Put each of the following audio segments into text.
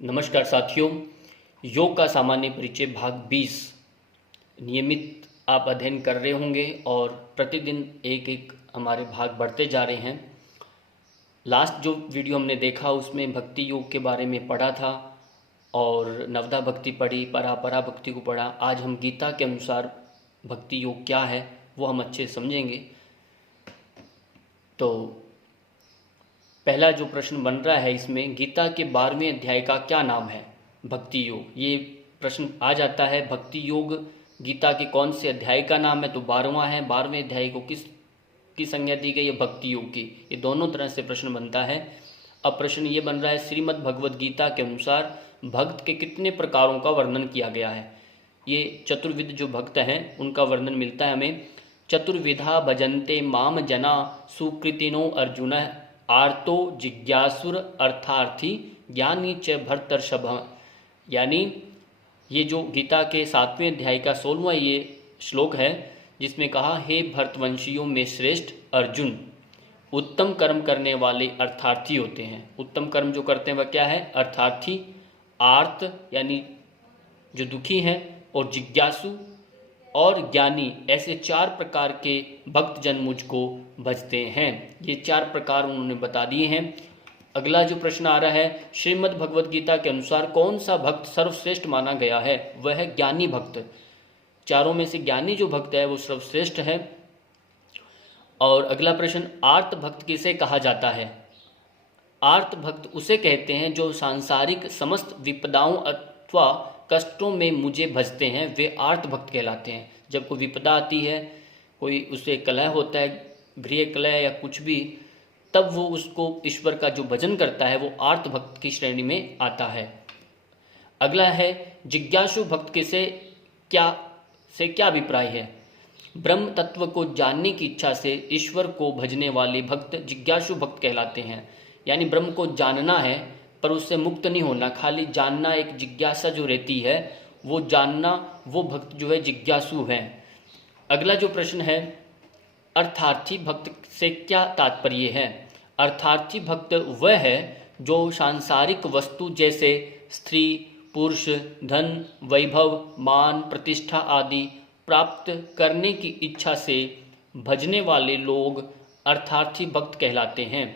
नमस्कार साथियों, योग का सामान्य परिचय भाग 20 नियमित आप अध्ययन कर रहे होंगे और प्रतिदिन एक एक हमारे भाग बढ़ते जा रहे हैं। लास्ट जो वीडियो हमने देखा उसमें भक्ति योग के बारे में पढ़ा था और नवधा भक्ति पढ़ी, परापरा भक्ति को पढ़ा। आज हम गीता के अनुसार भक्ति योग क्या है वो हम अच्छे समझेंगे। तो पहला जो प्रश्न बन रहा है इसमें, गीता के 12वें अध्याय का क्या नाम है? भक्ति योग। ये प्रश्न आ जाता है। भक्ति योग गीता के कौन से अध्याय का नाम है? तो 12वां है। 12वें अध्याय को किस संज्ञा दी गई है? भक्ति योग की। ये दोनों तरह से प्रश्न बनता है। अब प्रश्न ये बन रहा है, श्रीमद् भगवद गीता के अनुसार भक्त के कितने प्रकारों का वर्णन किया गया है? ये चतुर्विध जो भक्त हैं उनका वर्णन मिलता है हमें। चतुर्विधा भजन्ते माम जना सुकृतिनो अर्जुन आर्तो जिज्ञासुर अर्थार्थी ज्ञानी च भर्तर्षभ। यानी ये जो गीता के 7वें अध्याय का 16वां ये श्लोक है जिसमें कहा, हे भरतवंशियों में श्रेष्ठ अर्जुन, उत्तम कर्म करने वाले अर्थार्थी होते हैं। उत्तम कर्म जो करते हैं वह क्या है? अर्थार्थी। आर्त यानी जो दुखी हैं, और जिज्ञासु और ज्ञानी, ऐसे 4 प्रकार के भक्त जन मुझको भजते हैं। ये 4 प्रकार उन्होंने बता दिए हैं। अगला जो प्रश्न आ रहा है, श्रीमद् भगवद गीता के अनुसार कौन सा भक्त सर्वश्रेष्ठ माना गया है? वह है ज्ञानी भक्त। चारों में से ज्ञानी जो भक्त है वो सर्वश्रेष्ठ है। और अगला प्रश्न, आर्त भक्त किसे कहा जाता है? आर्त भक्त उसे कहते हैं जो सांसारिक समस्त विपदाओं अथवा कष्टों में मुझे भजते हैं, वे आर्त भक्त कहलाते हैं। जब कोई विपदा आती है, कोई उसे कलह होता है, गृह कलह या कुछ भी, तब वो उसको ईश्वर का जो भजन करता है वो आर्त भक्त की श्रेणी में आता है। अगला है, जिज्ञासु भक्त से क्या अभिप्राय है? ब्रह्म तत्व को जानने की इच्छा से ईश्वर को भजने वाले भक्त जिज्ञासु भक्त कहलाते हैं। यानी ब्रह्म को जानना है पर उससे मुक्त नहीं होना, खाली जानना, एक जिज्ञासा जो रहती है वो जानना, वो भक्त जो है जिज्ञासु है। अगला जो प्रश्न है, अर्थार्थी भक्त से क्या तात्पर्य है? अर्थार्थी भक्त वह है जो सांसारिक वस्तु जैसे स्त्री, पुरुष, धन, वैभव, मान, प्रतिष्ठा आदि प्राप्त करने की इच्छा से भजने वाले लोग अर्थार्थी भक्त कहलाते हैं।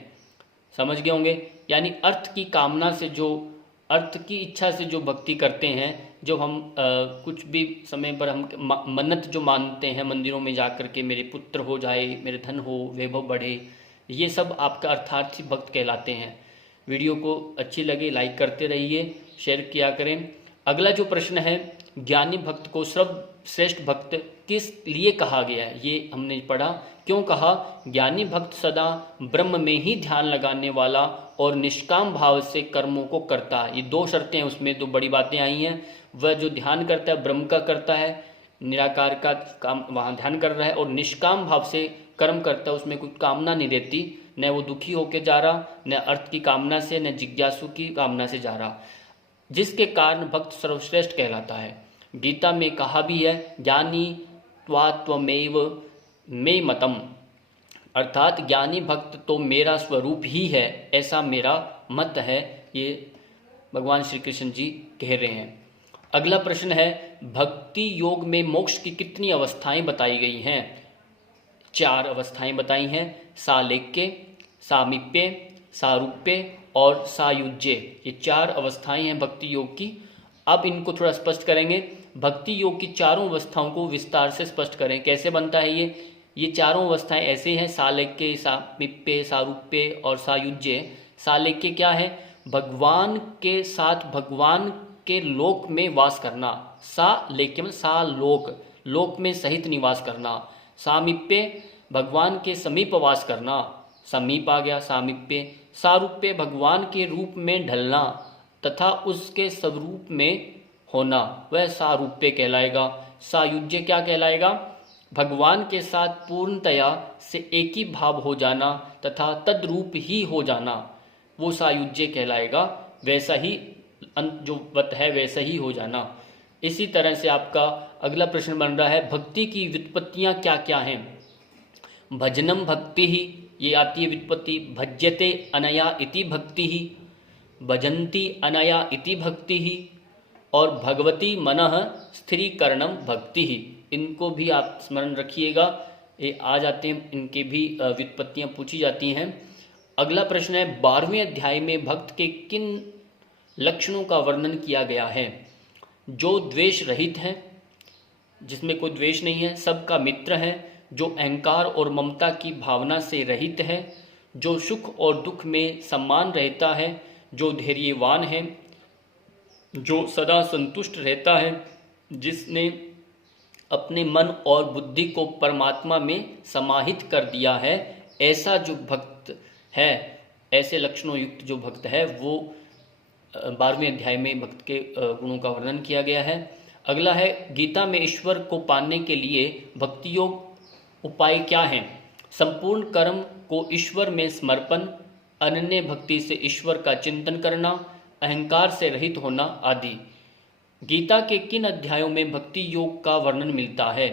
समझ गए होंगे। यानी अर्थ की इच्छा से जो भक्ति करते हैं, जो हम कुछ भी समय पर हम मन्नत जो मानते हैं मंदिरों में जाकर के, मेरे पुत्र हो जाए, मेरे धन हो, वैभव बढ़े, ये सब आपका अर्थार्थी भक्त कहलाते हैं। वीडियो को अच्छी लगे लाइक करते रहिए, शेयर किया करें। अगला जो प्रश्न है, ज्ञानी भक्त को सर्वश्रेष्ठ भक्त किस लिए कहा गया है? ये हमने पढ़ा। क्यों कहा? ज्ञानी भक्त सदा ब्रह्म में ही ध्यान लगाने वाला और निष्काम भाव से कर्मों को करता है। ये 2 शर्तें हैं, उसमें 2 बड़ी बातें आई हैं। वह जो ध्यान करता है ब्रह्म का करता है, निराकार का काम वहाँ ध्यान कर रहा है, और निष्काम भाव से कर्म करता है, उसमें कोई कामना नहीं रहती, न वो दुखी होकर जा रहा, न अर्थ की कामना से, न जिज्ञासु की कामना से जा रहा, जिसके कारण भक्त सर्वश्रेष्ठ कहलाता है। गीता में कहा भी है, ज्ञानी त्वात्वमेव मे मतम, अर्थात ज्ञानी भक्त तो मेरा स्वरूप ही है, ऐसा मेरा मत है। ये भगवान श्री कृष्ण जी कह रहे हैं। अगला प्रश्न है, भक्ति योग में मोक्ष की कितनी अवस्थाएं बताई गई हैं? 4 अवस्थाएं बताई हैं। सालेक्य, सामीप्य, सारूप्य और सायुज्य। ये 4 अवस्थाएं हैं भक्ति योग की। अब इनको थोड़ा स्पष्ट करेंगे। भक्ति योग की चारों अवस्थाओं को विस्तार से स्पष्ट करें। कैसे बनता है ये चारों अवस्थाएं ऐसे हैं, सालेक्य, सामीप्य, सारूप्य और सायुज्य। सालेक्य क्या है? भगवान के साथ भगवान के लोक में वास करना। सालेक्य में सालोक, लोक में सहित निवास करना। सामीप्य, भगवान के समीप वास करना, समीप आ गया सामीप्य। सारूप्य, भगवान के रूप में ढलना तथा उसके स्वरूप में होना, वह सारूप्य कहलाएगा। सायुज्य क्या कहलाएगा? भगवान के साथ पूर्णतया से एक ही भाव हो जाना तथा तद्रूप ही हो जाना, वो सायुज्य कहलाएगा। वैसा ही जो वत है वैसा ही हो जाना। इसी तरह से आपका अगला प्रश्न बन रहा है, भक्ति की व्युत्पत्तियाँ क्या क्या हैं? भजनम भक्ति ही, ये आती है व्युत्पत्ति। भज्यते अनया इति भक्ति ही, भजन्ति अनया इति भक्ति ही, और भगवती मनः स्थिरीकरणम भक्ति ही। इनको भी आप स्मरण रखिएगा, ये आ जाते हैं, इनके भी व्युत्पत्तियाँ पूछी जाती हैं। अगला प्रश्न है 12वें अध्याय में भक्त के किन लक्षणों का वर्णन किया गया है? जो द्वेष रहित है, जिसमें कोई द्वेष नहीं है, सबका मित्र है, जो अहंकार और ममता की भावना से रहित है, जो सुख और दुख में समान रहता है, जो धैर्यवान है, जो सदा संतुष्ट रहता है, जिसने अपने मन और बुद्धि को परमात्मा में समाहित कर दिया है, ऐसा जो भक्त है, ऐसे लक्षणों युक्त जो भक्त है, वो 12वें अध्याय में भक्त के गुणों का वर्णन किया गया है। अगला है गीता में ईश्वर को पाने के लिए भक्ति योग उपाय क्या हैं? संपूर्ण कर्म को ईश्वर में समर्पण, अनन्य भक्ति से ईश्वर का चिंतन करना, अहंकार से रहित होना आदि। गीता के किन अध्यायों में भक्ति योग का वर्णन मिलता है?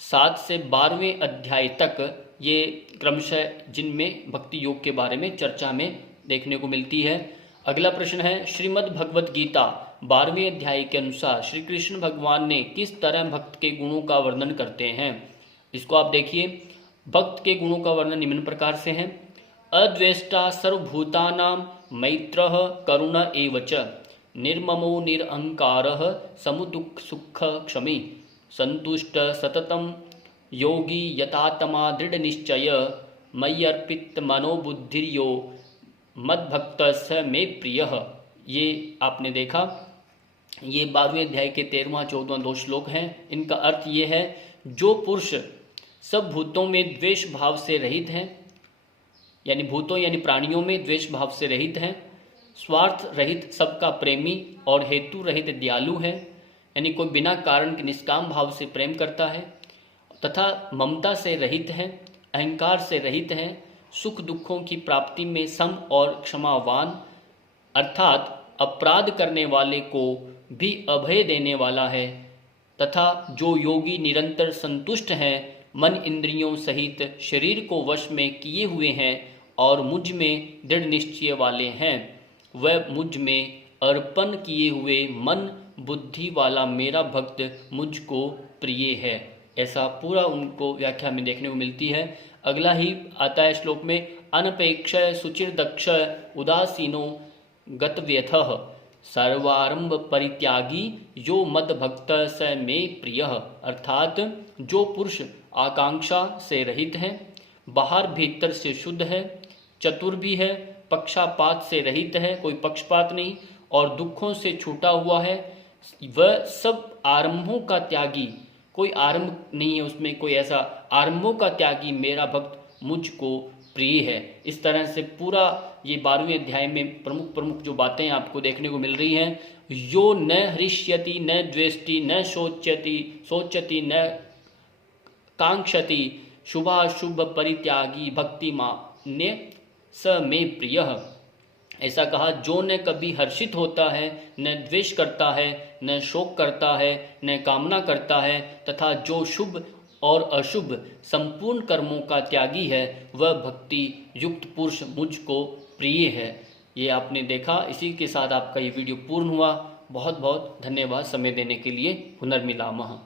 7 से 12वें अध्याय तक ये क्रमशः जिनमें भक्ति योग के बारे में चर्चा में देखने को मिलती है। अगला प्रश्न है श्रीमद् भगवत गीता 12वें अध्याय के अनुसार श्री कृष्ण भगवान ने किस तरह भक्त के गुणों का वर्णन करते हैं? इसको आप देखिए। भक्त के गुणों का वर्णन निम्न प्रकार से है। अद्वेष्टा सर्वभूतानां मैत्रः करुण एव च, निर्ममो निरहंकारः समुदुःख सुख क्षमी, संतुष्ट सततम योगी यतात्मा दृढ़ निश्चय, मय्यर्पित मनोबुद्धिर्यो मद्भक्त स मे प्रिय। ये आपने देखा, ये 12वें अध्याय के 13वां 14वां 2 श्लोक हैं। इनका अर्थ ये है, जो पुरुष सब भूतों में द्वेष भाव से रहित हैं, यानी भूतों यानी प्राणियों में द्वेष भाव से रहित हैं, स्वार्थ रहित, सबका प्रेमी और हेतु रहित दयालु है, यानी कोई बिना कारण के निष्काम भाव से प्रेम करता है, तथा ममता से रहित है, अहंकार से रहित है, सुख दुखों की प्राप्ति में सम और क्षमावान, अर्थात अपराध करने वाले को भी अभय देने वाला है, तथा जो योगी निरंतर संतुष्ट हैं, मन इंद्रियों सहित शरीर को वश में किए हुए हैं और मुझ में दृढ़ निश्चय वाले हैं, वह मुझ में अर्पण किए हुए मन बुद्धि वाला मेरा भक्त मुझको प्रिय है। ऐसा पूरा उनको व्याख्या में देखने को मिलती है। अगला ही आता है श्लोक में, अनपेक्ष सुचिर दक्ष उदासीनो गतव्यथः, सर्वारंभ परित्यागी यो मद भक्त स मे प्रिय। अर्थात जो पुरुष आकांक्षा से रहित है, बाहर भीतर से शुद्ध है, चतुर भी है, पक्षपात से रहित है, कोई पक्षपात नहीं, और दुखों से छूटा हुआ है, वह सब आरंभों का त्यागी, कोई आरंभ नहीं है उसमें, कोई ऐसा आरंभों का त्यागी मेरा भक्त मुझको प्रिय है। इस तरह से पूरा ये 12वें अध्याय में प्रमुख प्रमुख जो बातें आपको देखने को मिल रही हैं। यो न हृष्यति न द्वेष्टि न सोचति न कांक्षति, शुभाशुभ परित्यागी भक्तिमान्य स मे प्रिय। ऐसा कहा, जो न कभी हर्षित होता है, न द्वेष करता है, न शोक करता है, न कामना करता है, तथा जो शुभ और अशुभ संपूर्ण कर्मों का त्यागी है, वह भक्ति युक्त पुरुष मुझको प्रिय है। ये आपने देखा। इसी के साथ आपका ये वीडियो पूर्ण हुआ। बहुत बहुत धन्यवाद समय देने के लिए। पुनर्मिलामः।